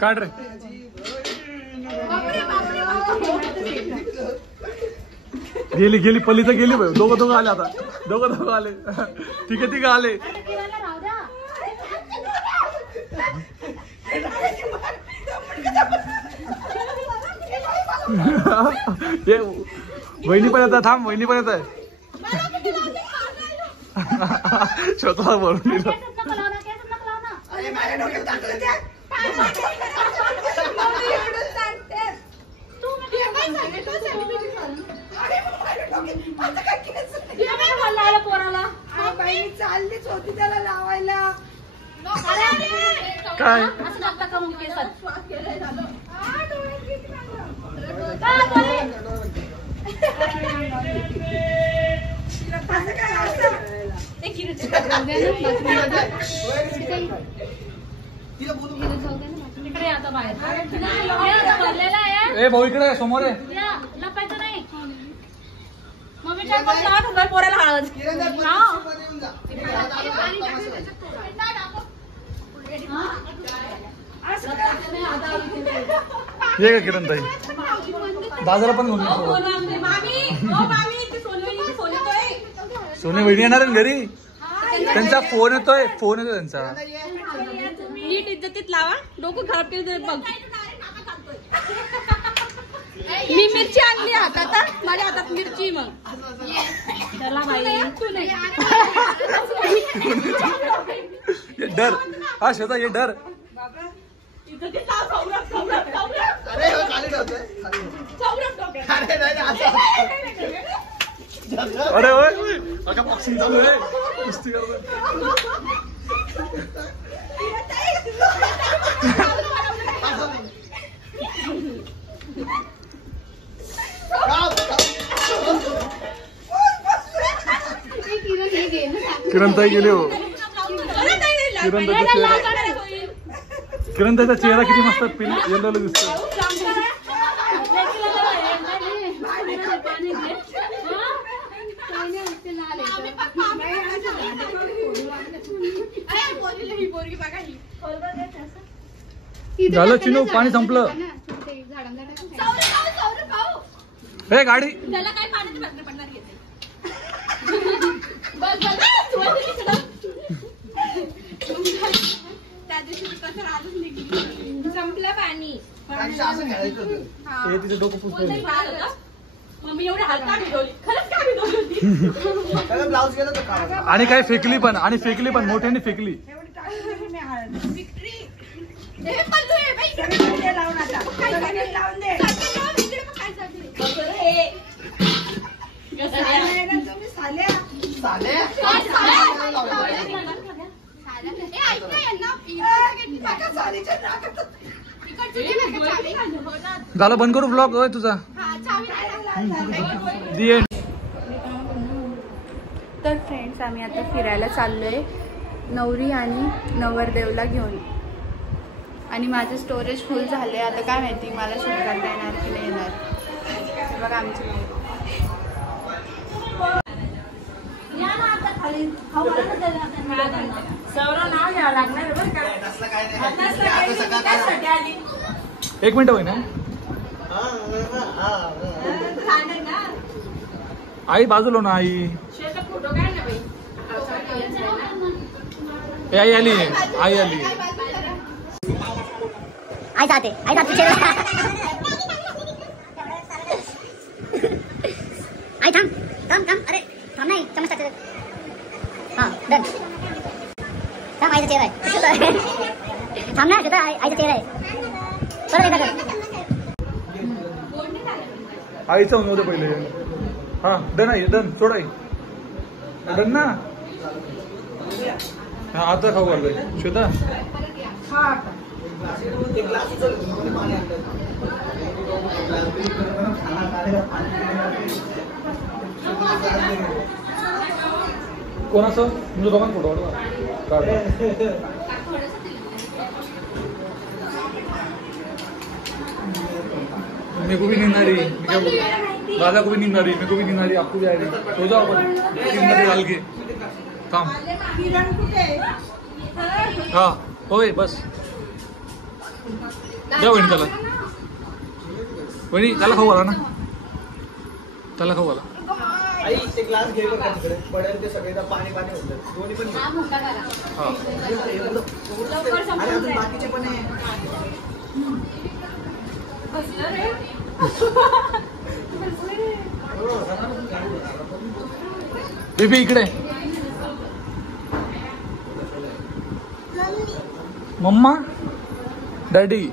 काढ रे. गेली गेली पल्ली तर गेली भाई. दोघं आले आता. दोघं आले. ठीक आले. वहिनी पण येत. थांब वहिनी पण येत आहे. स्वतः भरून दिलं. चाललीच होती त्याला लावायला. काय ए भाऊ इकडे समोर आहे. लपायचं नाही. मम्मीच्या पोराला हळद. ये का किरण ताई दादाला पण घेऊन. सोनी वहिनी येणार घरी. त्यांचा फोन येतोय त्यांचा. नीट इज्जतीत लावा. डोकं खराब केलं बघ. मी मिरची आणली हातात. माझ्या हातात मिरची. मग चला बाई ये डर. हा श्वेता ये डर. अरे अका बॉक्सिंग चालू आहे. कुस्ती किरण ताई गेले हो. किरण ताईचा चेहरा किती मस्त येलो दिसतो. झालं चिनू पाणी संपलं. हे गाडी त्याला काय पाण्याची बाटली पडणार घेते. त्या दिवशी कसं राहतच निघली. संपलं पाणी. तिचे डोकं पुसलं. मम्मी एवढे हात का भिजवली. खरंच का भिजवली. आणि काय फेकली पण मोठ्याने फेकली. झालं बंद करू ब्लॉग होय तुझा. तर फ्रेंड्स आम्ही आता फिरायला चाललोय नवरी आणि नवरदेवला घेऊन. आणि माझं स्टोरेज फुल झालंय. आता काय माहिती मला शूट करता येणार की नाही येणार. बघा आमची एक मिनिट होई ना. आई बाजूला ना. आई आई आली. आई आली. आई जाते आई थांब. अरे थांब नाही चमच टाकते. हां डन. थांब आईचा चेहरा आहे. थांब ना आईचा चेहरा आहे. परत एकदा कर. आईचं होऊन होते पहिले. हा डन आहे. डन सोड आई. डन ना. हा आता खाऊ घालतोय श्वेता. कोणाचं तुझं दोघांना फोटो काढ. मेरे को भी नींद आ रही. दादा को भी नींद आ रही. मेरे को भी नींद आ रही. आपको भी आ रही. सो जाओ अपन डाल के. काम हाँ होय बस. द्या वहिनी त्याला. वहिनी त्याला खाऊ आला ना, त्याला खाऊ आला. आई एक ग्लास घे बघा तिकडे पडेल ते सगळे पाणी पाणी होतं दोन्ही पण घे. हा आणि अजून बाकीचे पण आहे. बेबी इकडे. Mamma daddy.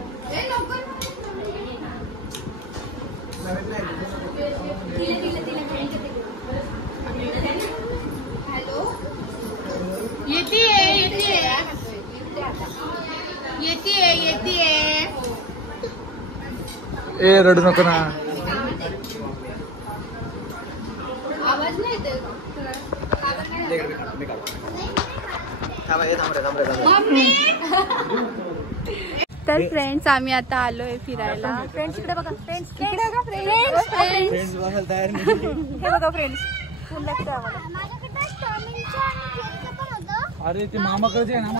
येते. ए रडू नको ना. आवाज नाही येते. तर फ्रेंड्स आम्ही आता आलोय फिरायला. फ्रेंड्स इकडे बघा. फ्रेंड्स इकडे बघा. फ्रेंड्स बघायला तयार नाही. हे बघा फ्रेंड्स. अरे ते मामाकडे आहे ना.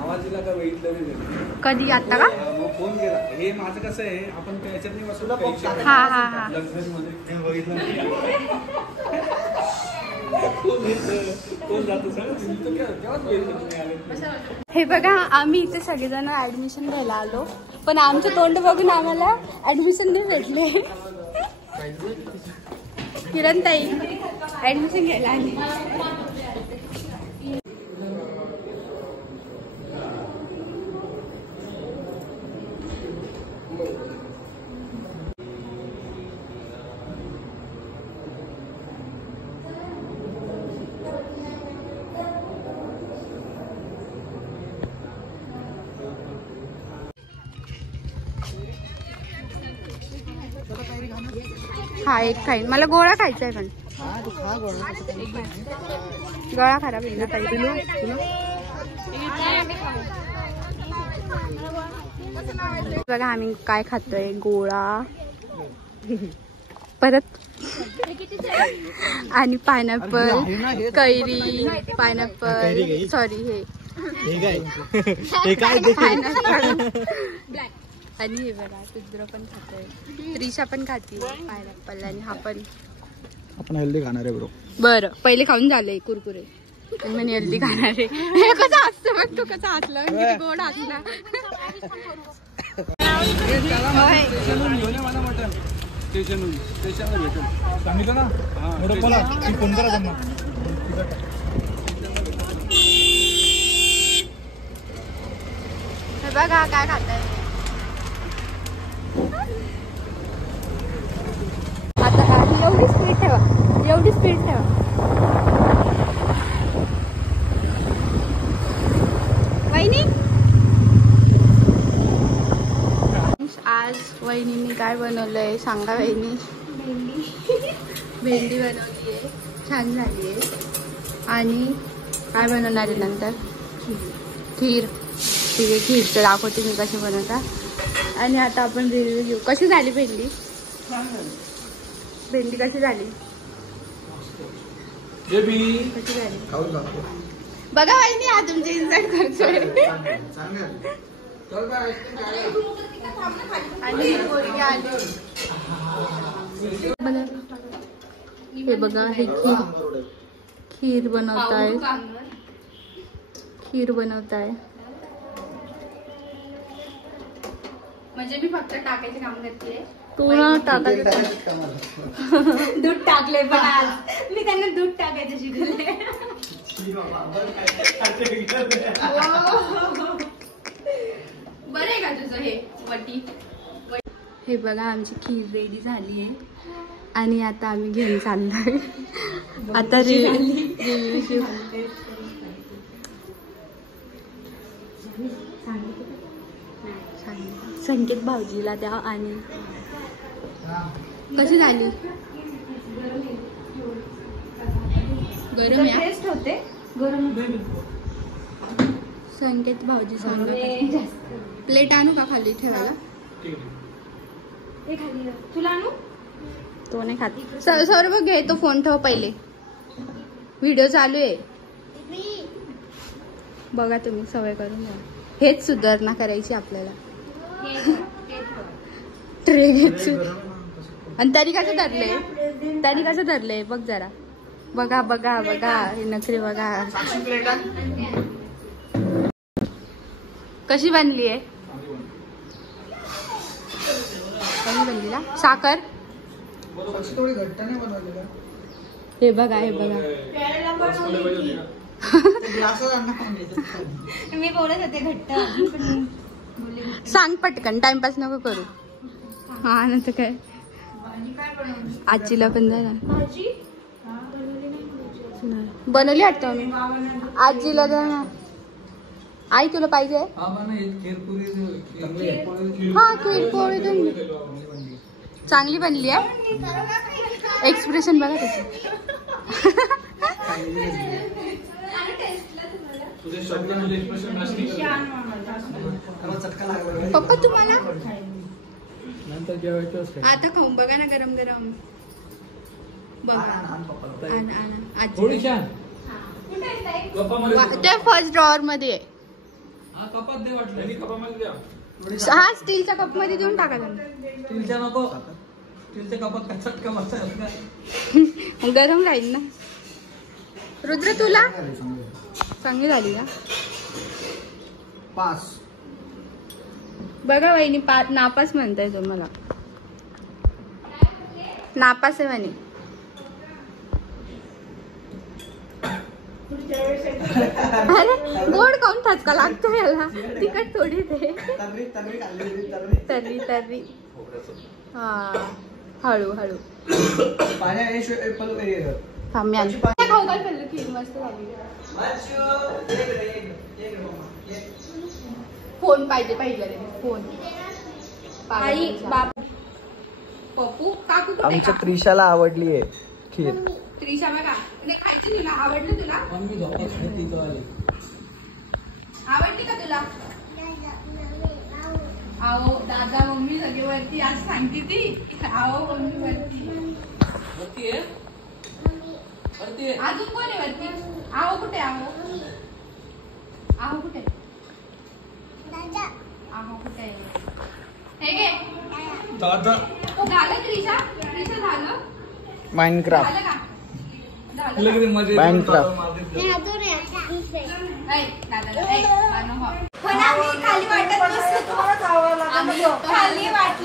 आवाजीला का बघितलं नाही. कधी आता का? मग फोन केला. हे माझं कसं आहे आपण त्याच्यात नाही बसलो हा लग्नामध्ये बघितलं कोण जातो हे बघा आम्ही इथे सगळेजण ऍडमिशन घ्यायला आलो, पण आमचं तोंड बघून आम्हाला ऍडमिशन नाही भेटले. किरण ताई ऍडमिशन घ्यायला आली. हा एक खाईन. मला गोळा खायचा आहे, पण गोळा खराब आहे ना ताई. बघा आम्ही काय खातोय. गोळा परत आणि पायनॅपल, कैरी, पायनॅपल सॉरी हे पायनॅपल. आणि हे बघा रुद्र पण खातोय, त्रिशा पण खाते पायनॅपल. आणि हा पण. आपण हेल्दी खाणार आहे ब्रो. बरं पहिले खाऊन झालंय कुरकुरे आणि मी हेल्दी खाणार आहे. हे कसं असतं बघ, तू कसं हसलं, किती गोड हसला. स्टेशनला भेटेल सांगितलं ना. फोन करा त्यांना. हे बघा काय खाताय. आता एवढी स्पीड ठेवा, एवढी स्पीड ठेवा. वहिनी आज वहिनींनी काय बनवलंय सांगा. वहिनी भेंडी बनवली आहे, छान झाली आहे. आणि काय बनवणार आहे नंतर? खीर. ठीक आहे, खीरचं दाखवते मी कशी बनवता. आणि आता आपण रिव्ह्यू घेऊ. कशी झाली भेंडी? भेंडी कशी झाली? कशी झाली बघा वहिनी. हा तुमची इन्सर्ट करतोय. आणि पोरगी आली. हे बघा हे खीर बनवताय. खीर बनवताय म्हणजे मी फक्त टाकायचे काम करते. तू ना टाकायचं. दूध टाकले पण आज मी त्यांना दूध टाकायचं शिकवले. बरं आहे का तुझं हे वटी? हे बघा आमची खीर रेडी झाली आहे आणि आता आम्ही घेऊन चाललोय. आता संकेत भाऊजीला द्या. आणि कशी झाली? गरम टेस्ट होते. गरम. संकेत भाऊजी सांगा. प्लेट आणू का खाली ठेवायला? तुला आणू? तो नाही खात. सर्व घे, तो फोन ठेव पहिले, व्हिडिओ चालू आहे. बघा तुम्ही सवय करून घ्या. हेच सुधारणा करायची आपल्याला. ट्रे घ्यायची. आणि त्यांनी कसं धरले, त्यांनी कसं धरले बघ जरा. बघा बघा बघा हे नखरे बघा. कशी बनली आहे? कशी बनली ना? साखर थोडी घट्ट नाही बनवली का? हे बघा हे बघा. मी बोलत होते घट्ट. सांग पटकन, टाइमपास नको करू. हा ना तर काय. आजीला पण जरा बनवली वाटतं मी. आजीला द्या ना. आई तुला पाहिजे? हा खीर पोळी चांगली बनली आहे. एक्सप्रेशन बघा त्याचं. पप्पा तुम्हाला आता खाऊन बघा ना गरम गरम. बघा ते फर्स्ट ड्रॉवर मध्ये आहे. हा स्टीलच्या कप मध्ये देऊन टाका स्टीलच्या नको, स्टीलच्या कपात काय चटका बसता. गरम राहील ना. रुद्र तुला चांगली झाली का? 5 बघा वहिनी, नापास म्हणताय तुम्हाला. नापास आहे म्हणे. अरे गोड काऊन ठचका लागतो याला? तिखट थोडी ते. तर्री हा. हळू हळू थांब. खाऊ काय खाल्लं? खीर मस्त झाली. फोन पाहिजे रे. फोन. आई बाबा पप्पू काकू कुठे? आमच्या त्रिशाला आवडली आहे खीर. त्रिशा बघा खायची. तुला आवडली? तुला आवडली का तुला? आओ दादा मम्मी सगळे वरती आज सांगते ती. आओ मम्मी वरती. अजून कोण आहे वरती? आओ कुठे? आओ कुठे? आओ कुठे? हे घे दादा. तो झालं त्रिशा? त्रिशा झालं? माइनक्राफ्ट. झालं का? खाली वाटत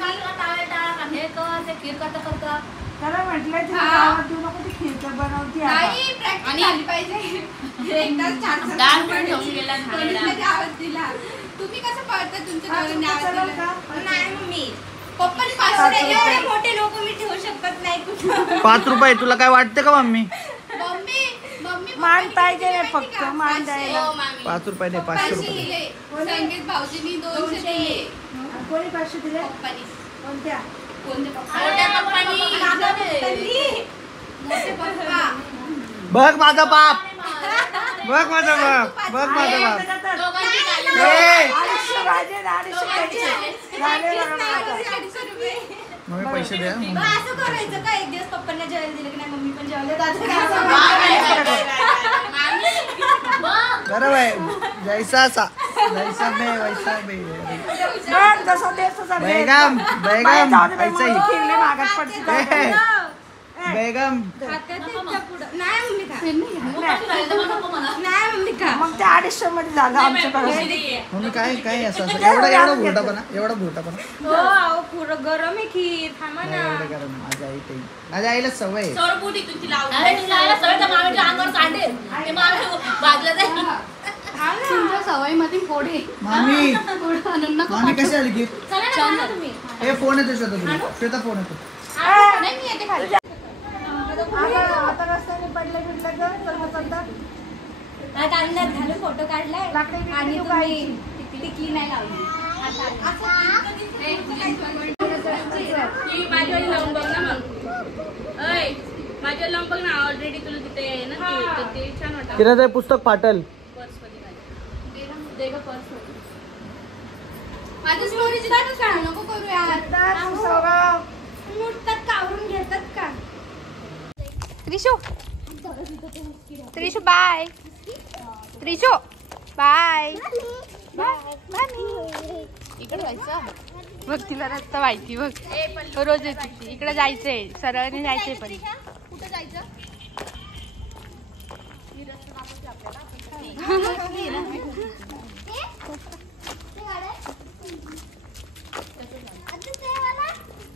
खाली वाटल्या खीर करता त्याला म्हटलं तू नको ती खीर बनवती आणि आली पाहिजे. एकदाच आवाज दिला. तुम्ही कसं पळता तुमच्या नाही मम्मी. पप्पाने 500 मोठे लोक मी ठेवू शकत नाही कुठं. 5 रुपये तुला काय वाटतं का मम्मी? मम्मी मान पाहिजे रे फक्त. मान द्यायला 5 रुपये नाही, 500 रुपये. संगीत भाऊजींनी 200 दिले. कोणी 500 दिले? पप्पानी. कोणत्या? कोणते पप्पा? मोठ्या पप्पानी. मोठे पप्पा. बघ माझा बाप, बघ माझा बाप, बघ माझा बाप. ए! 250 पाहिजे. 250 मम्मी पैसे द्या. असं करायचं का? एक दिवस पप्पांना जेवायला दिलं की नाही, मम्मी पण जेवायला बरोबर आहे. जैसा सा जैसा मैं वैसा मैं. बेगम बेगम ऐसा ही. खीरले मागत पडते. बेगम नाही मम्मी का. मग ते 250 मध्ये झालं आमच्याकडे. मम्मी काय काय असं एवढा भोटापणा. हो अहो पुरं गरम आहे खीर. थांबा ना. एवढं करा. माझ्या आईला सवय आहे. तुमच्या सवय मध्ये पोडे. मामी नको. मामी कशी आली की? तुम्ही हे फोन येतो श्वेता फोन येतो. नाही मी येते खाली. आता रस्त्याने पडलं फिरलं तर चल चालतात. कांद्यात घालून फोटो काढलाय आणि तुम्ही टिकली नाही लावली. माझ्यावर लावून बघ ना मग. माझ्यावर लावून बघ ना. ऑलरेडी तुला तिथे आहे ना ते छान वाटतं. किरण ते पुस्तक फाटल. पर्स मध्ये घाल. दे ग पर्स मध्ये. माझं स्टोरेज नको करू यार. सौरभ मुठतात कावरून घेतात का? Trishu Trishu bye. Trishu bye bye. इकडे जायचं बघ, तिला रस्ता माहिती बघ, रोज येते ती. इकडे जायचंय, सरळने जायचंय. पण कुठे जायचं?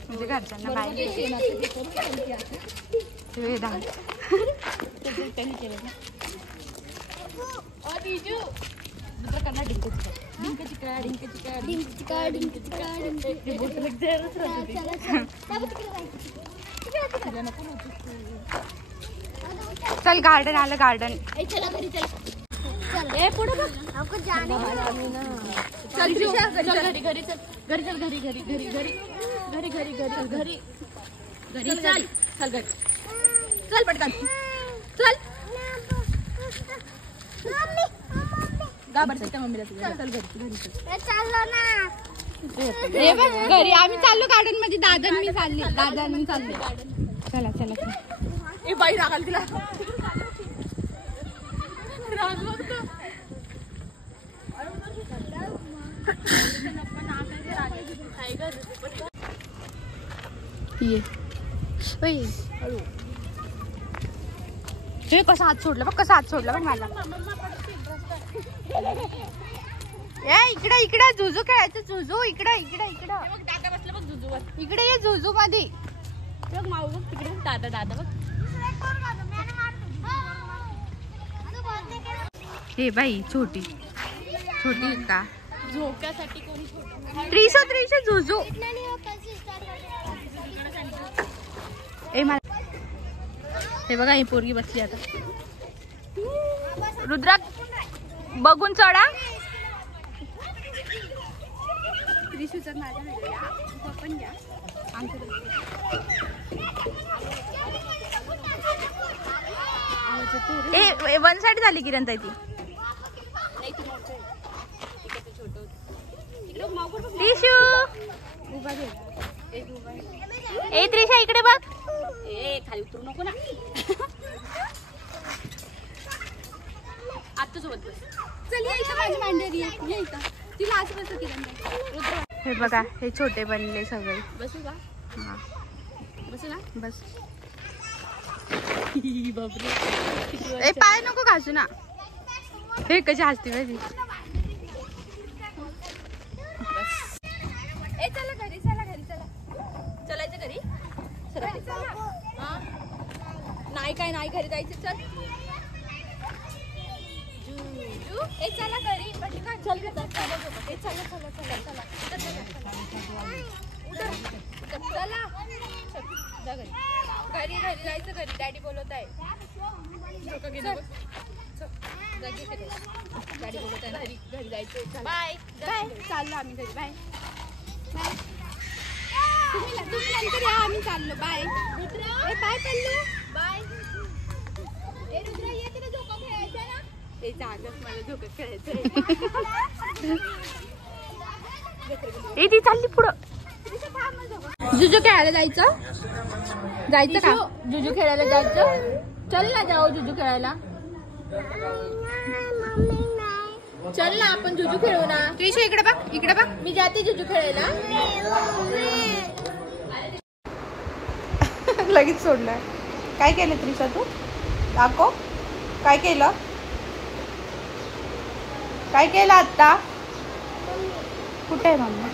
म्हणजे घरच्यांना बाहेर चल. गार्डन आलं, गार्डन. ए पुढे बघ. चल घरी घरी चल. घरी चल. घरी घरी घरी घरी घरी घरी घरी घरी घरी चल. चल घरी चल पटकन चल. गाबर सत्या मम्मीला चल घरी घरी चाललो ना. हे बघ घरी आम्ही चाललो गार्डन मध्ये. दादा मी चालली, दादा मी चालले. चला चला. ए बाई रागाल तिला. राग बघतो. हे कसा हात सोडला बघ, कसा हात सोडला बघ माझा. इकडे इकडे झुजू खेळायचं. झुजू इकडे इकडे इकडे. दादा बसला बघ जुजूवर. इकडे ये झुजू मध्ये. बघ माऊ बघ तिकडे बघ. दादा दादा बघ. हे बाई छोटी छोटी का झोक्यासाठी कोणी छोटं. त्रिशू त्रिशू झुजू. ए मला हे बघा, ही पोरगी बसली आता. रुद्रा बघून चढा. त्रिशूचा माझ्या पण घ्या. ए वन साइड झाली किरण ताई ती. त्रिशू ए त्रिशा इकडे बघ. ए खाली उतरू नको ना. आता सोबत बस. चल ये इथं माझी मांडरी आहे. ये इथं. तिला असं बसू किरण. हे बघा, हे छोटे बनले सगळे. बसू का? हा बसू ना. बस. बापरे. ए पाय नको घासू ना. हे कशी हसती माहिती. ए चला घरी चला. घरी चला. चलायचं घरी. नाही काय नाही घरी जायचं. चल ए चला घरी पटकन. चल ए चला चला चला चला चला चला. जा घरी. घरी घरी जायचं. घरी डॅडी बोलवत आहे. डॅडी बोलवत आहे. घरी घरी जायचं. Bye bye. चाललो आम्ही घरी. Bye bye. तुम्ही नंतर या, आम्ही चाललो. बाय. ए बाय पल्लू. बाय. ए रुद्रा ये तिला झोका खेळायचा ना. ए जागच मला झोका खेळायचं. ए ती चालली पुढं. जुजू खेळायला जायचं. जायचं का? जुजू खेळायला जायचं. चल ना जाऊ जुजू खेळायला. चल ना आपण जुजू खेळू ना. त्रिशू इकडे बघ, इकडे बघ. मी जाते जुजू खेळायला. लगेच सोडलं. काय केलं त्रिशा तू? दाखव. काय केलं? काय केलं आता? कुठे आहे मम्मा?